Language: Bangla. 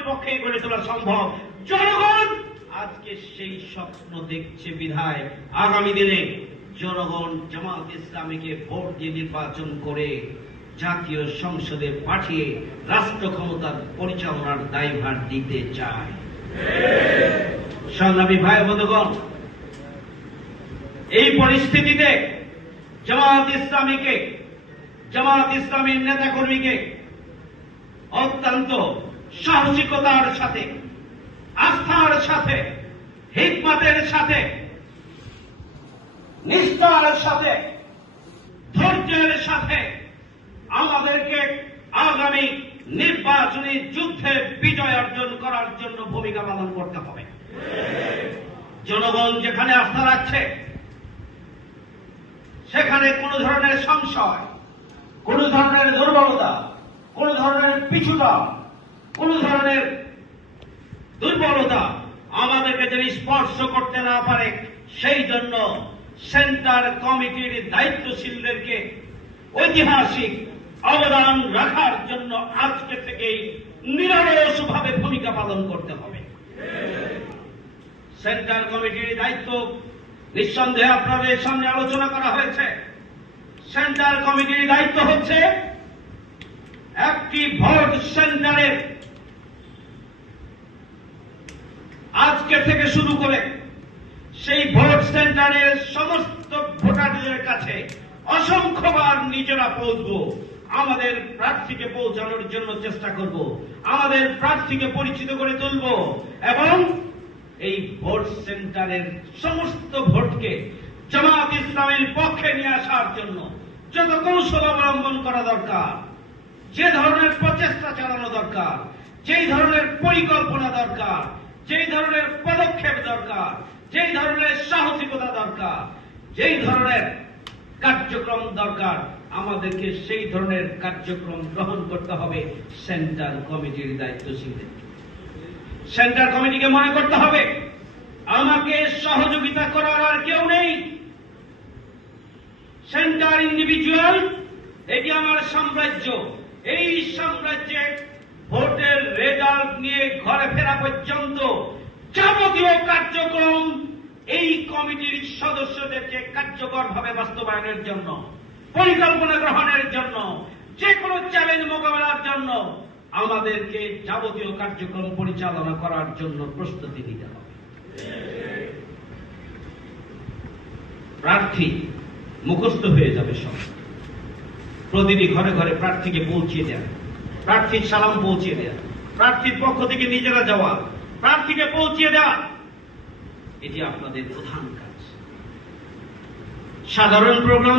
ইসলামের পক্ষে গড়ে তোলা সম্ভব। জনগণ আজকে সেই স্বপ্ন দেখছে বিধায় আগামী দিনে জনগণ জামাত ইসলামীকে ভোট দিয়ে নির্বাচন করে জাতীয় সংসদে পাঠিয়ে রাষ্ট্র ক্ষমতার পরিচালনার দায়ভার দিতে চায়। সংগ্রামী ভাই বন্ধুগণ, এই পরিস্থিতিতে জামাত ইসলামীর নেতাকর্মীকে অত্যন্ত সাহসিকতার সাথে, আস্থার সাথে, হিকমতের সাথে, নিষ্ঠার সাথে, ধৈর্যের সাথে আমাদেরকে আগামী নির্বাচনী যুদ্ধে বিজয় অর্জন করার জন্য ভূমিকা পালন করতে হবে। জনগণ যেখানে আস্থা রাখছে সেখানে কোন ধরনের সংশয়, কোন ধরনের দুর্বলতা, কোন ধরনের পিছুটা, কোন ধরনের দুর্বলতা আমাদেরকে যেন স্পর্শ করতে না পারে, সেই জন্য সেন্টার কমিটির দায়িত্বশীলদেরকে ঐতিহাসিক অবদান রাখার জন্য আজকে থেকেই নিরলসভাবে ভূমিকা পালন করতে হবে। সেন্টার কমিটির দায়িত্ব নিঃসন্দেহে আপনাদের সামনে আলোচনা করা হয়েছে। সেন্টার কমিটির দায়িত্ব হচ্ছে একটি ভোট সেন্টারের আজকে থেকে শুরু করে সেই ভোট সেন্টারের সমস্ত ভোটারদের কাছে অসংখ্যবার নিজেরা পৌঁছবো, আমাদের প্রার্থীকে পৌঁছানোর জন্য চেষ্টা করব, আমাদের প্রার্থীকে পরিচিত করে তুলব এবং এই ভোট সেন্টারের সমস্ত ভোটকে জামাত ইসলামের পক্ষে নিয়ে আসার জন্য যত কৌশল অবলম্বন করা দরকার, যে ধরনের প্রচেষ্টা চালানো দরকার, যেই ধরনের পরিকল্পনা দরকার, যেই ধরনের পদক্ষেপ দরকার, যেই ধরনের সাহসিকতা দরকার, যেই ধরনের কার্যক্রম দরকার, আমাদেরকে সেই ধরনের কার্যক্রম গ্রহণ করতে হবে সেন্টার কমিটির দায়িত্বশীলদের। সেন্টার কমিটিকে মনে করতে হবে আমাকে সহযোগিতা করার আর কেউ নেই। সেন্টার ইন্ডিভিজুয়াল, এটি আমার সাম্রাজ্য। এই সাম্রাজ্যে ভোটের রেজাল্ট নিয়ে ঘরে ফেরা পর্যন্ত যাবতীয় কার্যক্রম এই কমিটির সদস্যদেরকে কার্যকরভাবে বাস্তবায়নের জন্য, পরিকল্পনা গ্রহণের জন্য, যে কোনো চ্যালেঞ্জ মোকাবেলার জন্য আমাদেরকে যাবতীয় কার্যক্রম পরিচালনা করার জন্য প্রস্তুতি নিতে হবে। প্রার্থী মুখস্থ হয়ে যাবে সব, প্রতিটি ঘরে ঘরে প্রার্থীকে পৌঁছিয়ে দেয়া, প্রার্থীর সালাম পৌঁছিয়ে দেয়া, প্রার্থীর পক্ষ থেকে নিজেরা যাওয়া, প্রার্থীকে পৌঁছিয়ে দেওয়া, এটি আপনাদের প্রধান কাজ। সাধারণ প্রোগ্রাম